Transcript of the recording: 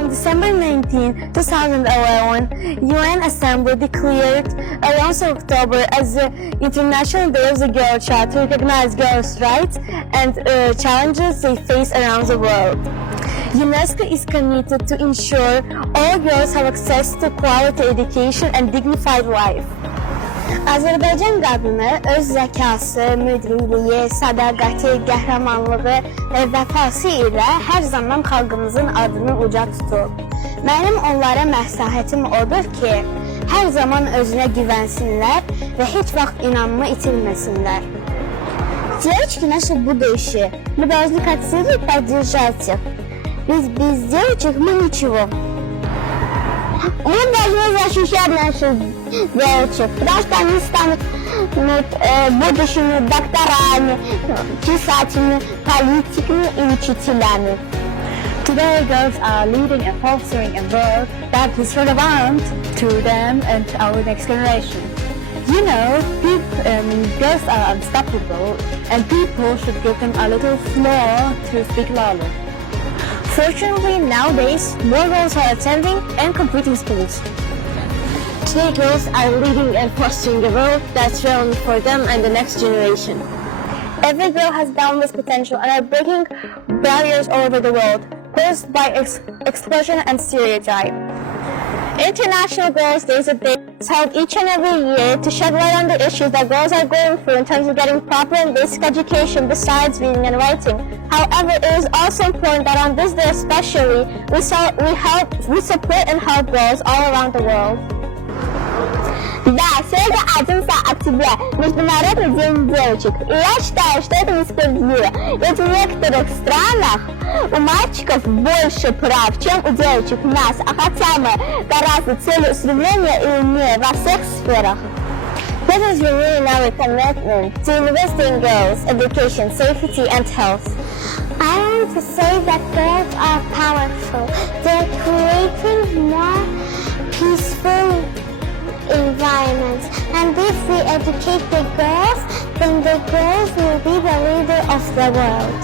On December 19, 2011, UN Assembly declared 11th October as the International Day of the Girl Child to recognize girls' rights and challenges they face around the world. UNESCO is committed to ensure all girls have access to quality education and dignified life. Azərbaycan qadını öz zəkası, müdrikliyi, sədaqəti, qəhrəmanlığı və vəfası ilə hər zaman xalqımızın adını uca tutub. Mənim onlara məsləhətim odur ki, hər zaman özünə güvənsinlər və heç vaxt inanma itirməsinlər. Девочки наши будущее. Мы должны как следует поддержать их. Ведь без девочек мы ничего. Мы должны защищать наших девочек, потому что они станут будущими докторами, писателями, политиками и учителями. Today, girls are leading and fostering a world that is relevant to them and our next generation. You know, girls are unstoppable, and people should give them a little floor to speak louder. Fortunately, nowadays, more girls are attending and completing schools. Today, girls are leading and fostering a world that's relevant for them and the next generation. Every girl has boundless potential and are breaking barriers all over the world, caused by exclusion and stereotype. International Girls' Day is a day held each and every year to shed light on the issues that girls are going through in terms of getting proper and basic education besides reading and writing. However, it is also important that on this day especially, we support and help girls all around the world. Да, сегодня 11 октября, Международный день девочек. И я считаю, что это несправедливо. Ведь в некоторых странах у мальчиков больше прав, чем у девочек у нас. А хотя мы гораздо целеустремленнее и умнее во всех сферах. This is renewing our commitment to investing in girls' education, safety and health. I want to say that girls are powerful. They're creating more peaceful environments, and if we educate the girls, then the girls will be the leader of the world.